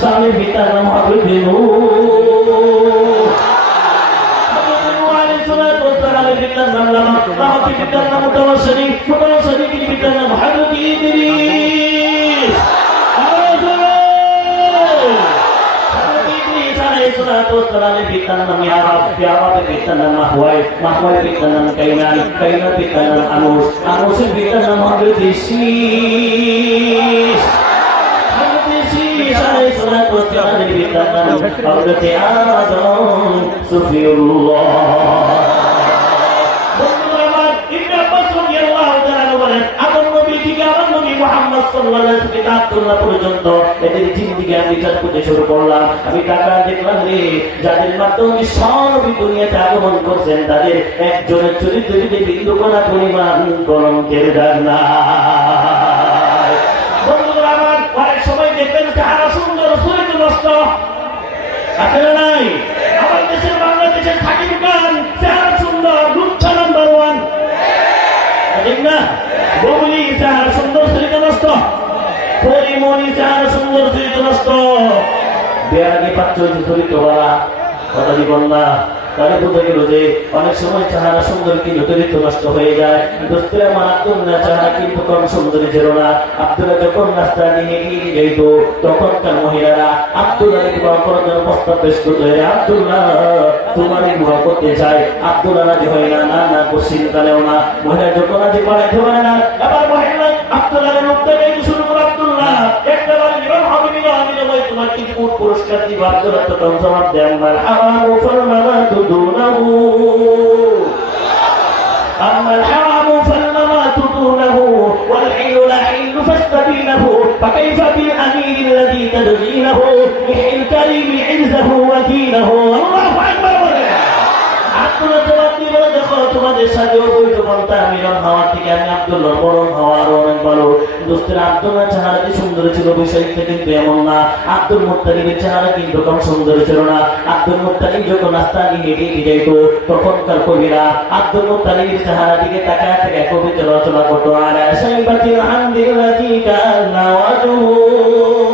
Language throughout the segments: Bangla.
স্বামী পিতার নাম হবে বেনু পিতার নাম মুতাওয়াসসিলি পিতার পিতার নাম ইয়ারাব ইয়ারাবের পিতার নাম হযরত আদম সুফিউল্লাহ পর্যন্ত এদের আমি বিচার করতে শুরু করলাম আমি টাকা দেখলাম রে যাদের আগমন করছেন তাদের একজনের চরিত্র যদি বিন্দু কোনা পরিমাণ কলঙ্কের দাগ নাই বন্ধুরা আমার অনেক সময় দেখবেন চেহারা সুন্দর শরীর নষ্ট। আছে না নাই। আমার দেশের বাংলাদেশের থাকি দোকান, চেহারা সুন্দর লুচ্ছা নাম্বার ওয়ান ঠিক না? বগুলি চেহারা সুন্দর শরীর নষ্ট। পরিমণি চেহারা সুন্দর শরীর নষ্ট। বেড়াকে পাচ্ছ শরীর বলা কথা জীবন না? তাহলে বোঝা গেল যে অনেক সময় চেহারা সুন্দর কিন্তু চরিত্র নষ্ট হয়ে যায়। দোস্তের আমার আব্দুল্লাহ চেহারা কিন্তু কম সুন্দরী ছিল না। আব্দুল্লাহ যখন রাস্তা নিয়ে এগিয়ে যেত, তখনকার মহিলারা আব্দুল্লাহ জন্য প্রস্তাব পেশ করতো আব্দুল্লাহ, তোমার করতে আব্দুল্লাহ রাজি হয় না না না পশ্চিম কালেও না। মহিলা যখন রাজি না। আবার মহিলা আব্দুল্লাহ লোক কোন পুরস্কার দিব আব্দুল্লাহ তো তখন জবাব দেন মাল হারাম ফালমামাতু দুনাহু أما الحرام فالممات دونه والحل لا حل فاستبينه فكيف بالأمير الذي تدعينه يحيي الكريم عزه ودينه الله أكبر আব্দুল্লাহ জবাব যে সুন্দর ছিল না। আব্দুল মুত্তালিবের চেহারা রাস্তা দিয়ে হেঁটে যেত তখনকার কবিরা আব্দুল মুত্তালিবের চেহারা দিকে তাকায় থেকে কবিতা রচনা করতো। আর সাইবাতিল হামদিল্লাহি কান্না ওয়াজহু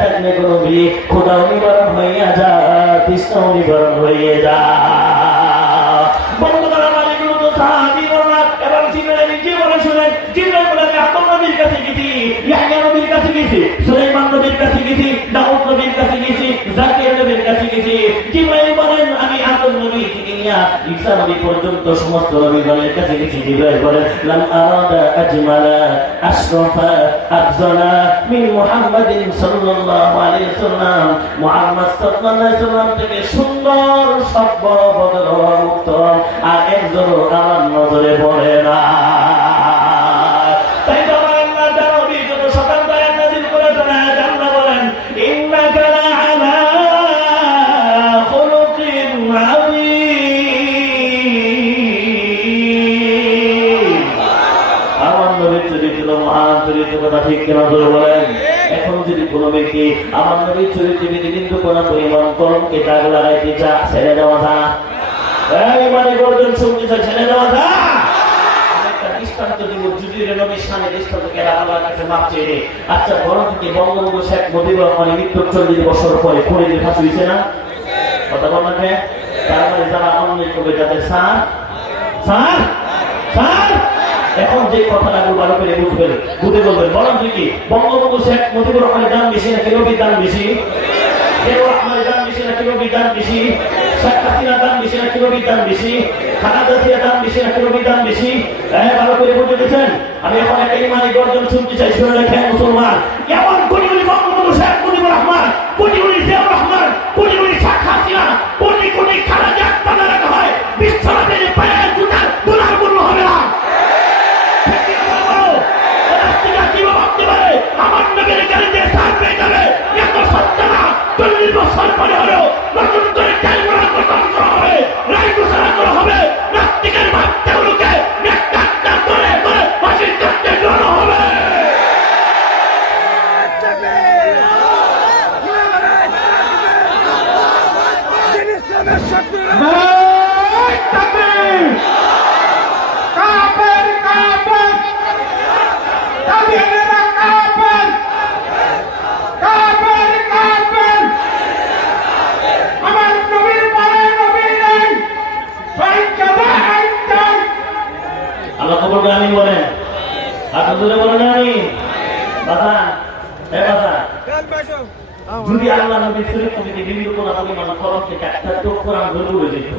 থাকলে কোনো বি খোদাও নিবারণ হইয়া যা কৃষ্ণও নিবারণ হইয়ে যা নবীর কাছে গেছি, দাউদ নবীর কাছে গেছি, জাকির নবীর কাছে গেছি। জিবরাইল আমি আদম নবী থেকে সমস্ত নবীগণের কাছে গেছি। জিবরাইল বলেন, লাম আরাদা আফজালা মিন মুহাম্মাদিন সাল্লাল্লাহু আলাইহি ওয়াসাল্লাম। মুহাম্মদ সাল্লাল্লাহু সুন্দর শব্দ বদল মুক্ত আর একজন আমার নজরে পড়ে না ঠিক কেন ধরে বলেন? এখন যদি কোনো ব্যক্তি আমার নবীর চরিত্র কিন্তু কোনো পরিমাণ কলমকে দাগ লাগাইতে চা ছেড়ে দেওয়া যা। মানে গর্জন শুনতে চা ছেড়ে দেওয়া যা। দৃষ্টান্ত দিব কাছে মাপ চেয়ে আচ্ছা বড় থেকে বঙ্গবন্ধু শেখ মুজিবুর রহমানের বছর পরে ফরিদের ফাঁসি হয়েছে না? কথা বল না কে? তার মানে যারা অন্যায় করবে, যাদের স্যার? স্যার? স্যার? এখন যে কথাটা আপনি ভালো করে বুঝবেন বুঝে বলবেন, বলেন তুই কি? বঙ্গবন্ধু শেখ মুজিবুর রহমানের দাম বেশি নাকি রবির দাম বেশি? কেউ রহমানের দাম বেশি নাকি রবির দাম দাম বেশি নাকি রবির দাম বেশি? খালেদা দাম বেশি নাকি রবির দাম বেশি? হ্যাঁ ভালো করে বুঝে দিয়েছেন আমি এখন একটা ইমানি গর্জন শুনতে চাই, শুনে রেখেন মুসলমান। এমন কোটি কোটি বঙ্গবন্ধু শেখ মুজিবুর রহমান কোটি কোটি জিয়াউর রহমান কোটি যদি আল্লাহ নবী চরিত্র যদি বিভিন্ন কোন পরিমাণ খরচ থেকে একটা তো কোরআন ধরে উড়ে যেত।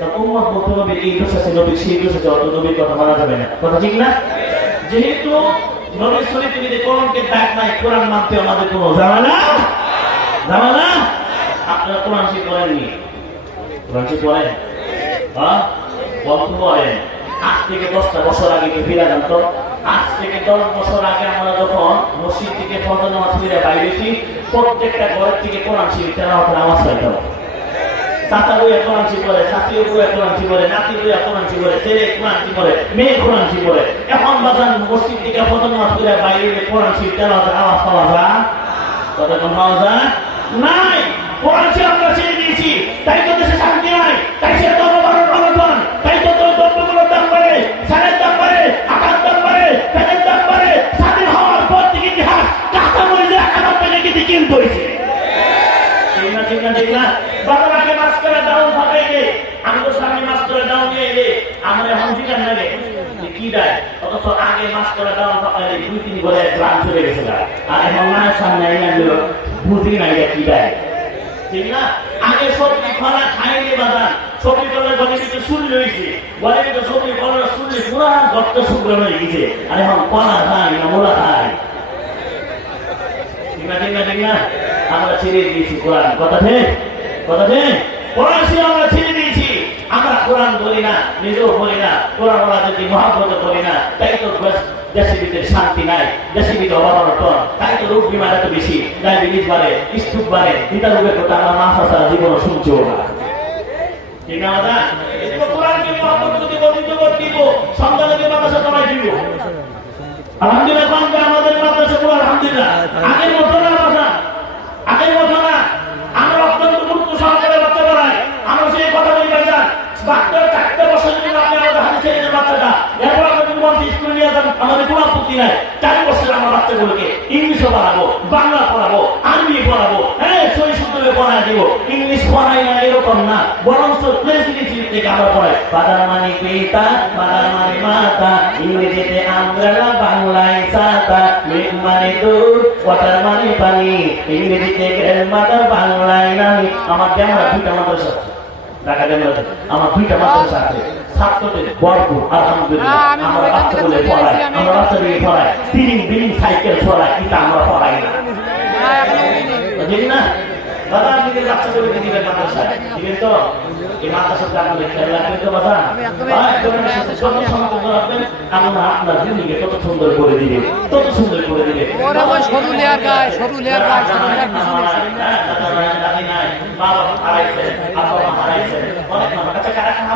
তা উম্মত মতো নবীর এই দোষ আছে নবীর সেই দোষ আছে, অত নবীর কথা মানা যাবে না। যেহেতু নবীর চরিত্র যদি কোরআনকে ডাক নাই, কোরআন মানতে আমাদের কোনো ঝামেলা? ঝামেলা? আপনারা কোরআন শিখ করেননি কোরআন শিখ করেন হ্যাঁ? বন্ধ করেন আজ থেকে দশটা বছর আগে ফিরে যান তো। আজ থেকে দশ বছর আগে আমরা যখন মসজিদ থেকে ফজর নামাজ ফিরে বাইরেছি, প্রত্যেকটা ঘরের থেকে কোরআন শিখ তেলাওয়াতের আওয়াজ পাইতাম চাচা বইয়া কোরআন শিখ করে চাচিও বইয়া কোরআন শিখ করে নাতি বইয়া কোরআন শিখ করে ছেলে কোরআন শিখ করে মেয়ে কোরআন শিখ করে এখন বাজান মসজিদ থেকে ফজর নামাজ ফিরে বাইরে কোরআন শিখ তেলাওয়াতের আওয়াজ পাওয়া যায়? কতক্ষণ পাওয়া যায়? নাই! কোরআন শিখ আমরা ছেড়ে দিয়েছি তাই তো দেশে শান্তি নাই তাই সে ধর্মবারের অনটন তাই তো তোর দ্রব্যগুলোর দাম বাড়ে সারের দাম বাড়ে আকার দাম বাড়ে ফ্যানের দাম বাড়ে স্বাধীন হওয়ার পর থেকে ইতিহাস কাঁচা মরিচের এক হাজার টাকা কেজি কিনতে হয়েছে ঠিক না ঠিক না ঠিক না বাবার আগে মাস করে ডাউন ফাটাই দে আমি তো সামনে মাস করে ডাউন দিয়ে দে আমার এখন ঠিকান লাগে যে কি দেয় অথচ আগে মাস করে ডাউন ফাটাই দুই তিন করে প্রাণ চলে গেছে আর এখন মায়ের সামনে আনলো বুঝি নাই কি দেয়? ঠিক না? আগে সবজি খরা খাইনি বাজার, সবজি কলার ঘরে কিছু শুনলে হয়েছে ঘরে কিছু সবজি কলার শুনলে পুরা গর্ত শুক্র হয়ে গেছে। আর এখন কলা খাই না মোলা খাই ঠিক না ঠিক না ঠিক না? আমরা ছেড়ে দিয়েছি কোরআন। কথা ঠিক কথা ঠিক কোরআন আমরা ছেড়ে কোরআন বলি না, নিজেও বলি না কোরআন ওরা যদি মহাব্বত করি না, তাই তো দেশ- দেশের শান্তি নাই দেশের ভিতরে অভাব তাই তো রোগ বিমার এত বেশি, ডায়াবেটিস বাড়ে স্ট্রোক বাড়ে চিন্তা রোগের কথা আমরা মাথা ছাড়া জীবনও শুনছেও না। আমাদের মাদ্রাসা আলহামদুলিল্লাহ। আগের মতো না বাবা আগের মতো না আমরা অত্যন্ত গুরুত্ব সহকারে বাচ্চা পড়াই আমরা সেই কথা বলি বাচ্চা বাচ্চা চারটে বছর যদি আপনি আমাদের হাতে ছেড়ে দেন বাচ্চাটা এরপর আমরা যদি বলছি স্কুলে নিয়ে যান আমাদের কোনো আপত্তি নাই। চার বছর আমরা বাচ্চাগুলোকে ইংলিশও পড়াবো, বাংলা পড়াবো আরবি পড়াবো হ্যাঁ সই সূত্রে পড়াই দিব। ইংলিশ পড়াই না, এরকম না। বরং প্রেসিডেন্সি থেকে আমরা পড়াই। বাদার মানে মানে মাতা, ইংরেজিতে বাংলায় মানে মানে ইংরেজিতে বাংলায় আমার ক্যামেরা দুইটা মাদ্রাসা ঢাকা ক্যামেরাতে আমার দুইটা মাদ্রাসা আছে ছাত্রদের ভরপুর আলহামদুলিল্লাহ হ্যাঁ, আমরা মনে করি পড়াই আমি আমরা বাচ্চাদের পড়াই তিন বিলিং সাইকেল পড়াই কিন্তু আমরা পড়াই না হ্যাঁ, এখনও হয়নি। বুঝলি না দাদা নিজের বাচ্চাগুলোকে দিবেন মাদ্রাসায় দিবেন তো এই মাদ্রাসাতে আপনাদের খেয়াল রাখবেন তো বাবা আমি একদমই- আর একদমই সাথে যত সম্পর্ক রাখবেন আল্লাহ আপনার জিন্দিকে তত সুন্দর করে দিবে তত সুন্দর করে দিবে সরু লেয়ার গায় সরু লেয়ার গায় সরু লেয়ার কিছু নেই। হ্যাঁ, দাদা নাই, দাদি নাই, মা বাবা আব্বা মা হারাইছে। অনেক মানুষ, আচ্ছা, কারা কারা আব্বা মা হারাইছে? তো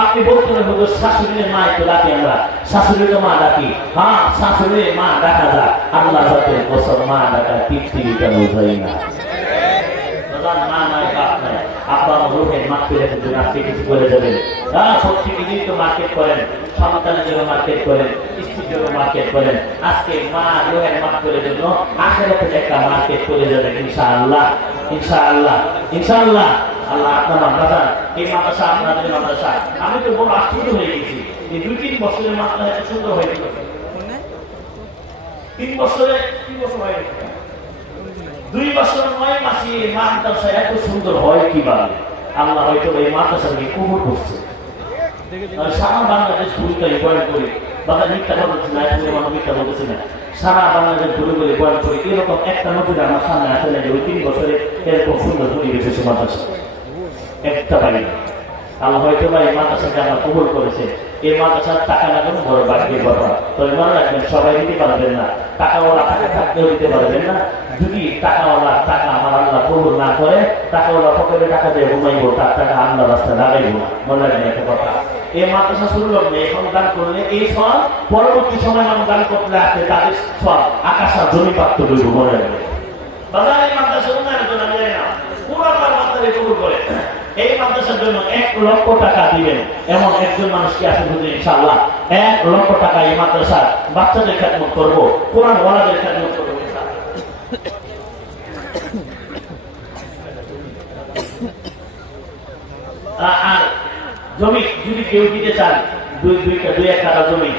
আপনি বলতে হবে হুজুর, শাশুড়ির মা একটু ডাকি আমরা। শাশুড়িকে মা ডাকি। হ্যাঁ শাশুড়ির মা ডাকা যায় আল্লাহ যাতে মা ডাকা পৃথিবীটা বোঝাই না। মা নাই বাপ করে মার্কেট করেন মার্কেট করেন মার্কেট করেন, আজকে মা মার্কেট করে ইনশাআল্লাহ। আল্লাহ আপনার মাদ্রাসা এই মাদ্রাসা আপনাদের মাদ্রাসা। আমি তো বড় আশ্চর্য হয়ে গেছি এই দুই তিন বছরের মাত্রা এত সুন্দর হয়ে গেল তিন বছরে তিন বছর হয়ে দুই বছর নয় মাসে মাদ্রাসা এত সুন্দর হয় কীভাবে? আল্লাহ হয়তো এই মাদ্রাসাকে কবুল করছে। সারা বাংলাদেশ করে বাবা মিথ্যা বলতেছে না এখন মিথ্যা বলতেছে না। সারা বাংলাদেশ ঘুরে ঘুরে বয়ান করে। এরকম একটা নতুন আমার সামনে আসে না যে ওই তিন বছরে এরকম সুন্দর পরিবেশ মাদ্রাসা একটা বাড়ি আল্লাহ হয়তো বা এই মাদ্রাসাকে আমরা কবুল করেছে এই মাদ্রাসার টাকা লাগানো বড় বাড়ির কথা তবে মনে রাখবেন, সবাই দিতে পারবেন না। টাকাওয়ালা টাকা থাকতেও দিতে পারবেন না। যদি টাকাওয়ালা টাকা আমার আল্লাহ কবুল না করে, টাকাওয়ালা পকেটে টাকা দিয়ে ঘুমাইবো, তার টাকা আল্লাহ রাস্তায় লাগাইবো। না মনে রাখবেন একটা কথা। এই মাদ্রাসা শুরু করলে এখন দান করলে এই সব পরবর্তী সময় মানুষ দান করলে আসলে তাদের সব আকাশ জমি প্রাপ্ত করব মনে রাখবেন। বাজার মাদ্রাসা উন্নয়নের জন্য আমি জানি না পুরো মাদ্রাসা কবুল করে এই মাদ্রাসার জন্য এক লক্ষ টাকা দিবেন। এমন একজন মানুষ কি আছে বুঝে, ইনশাআল্লাহ? এক লক্ষ টাকা এই মাদ্রাসার বাচ্চাদের খেদমত করব, কোরআন ওয়ালাদের খেদমত করব আর জমি যদি কেউ দিতে চান দুই দুই এক টাকা জমি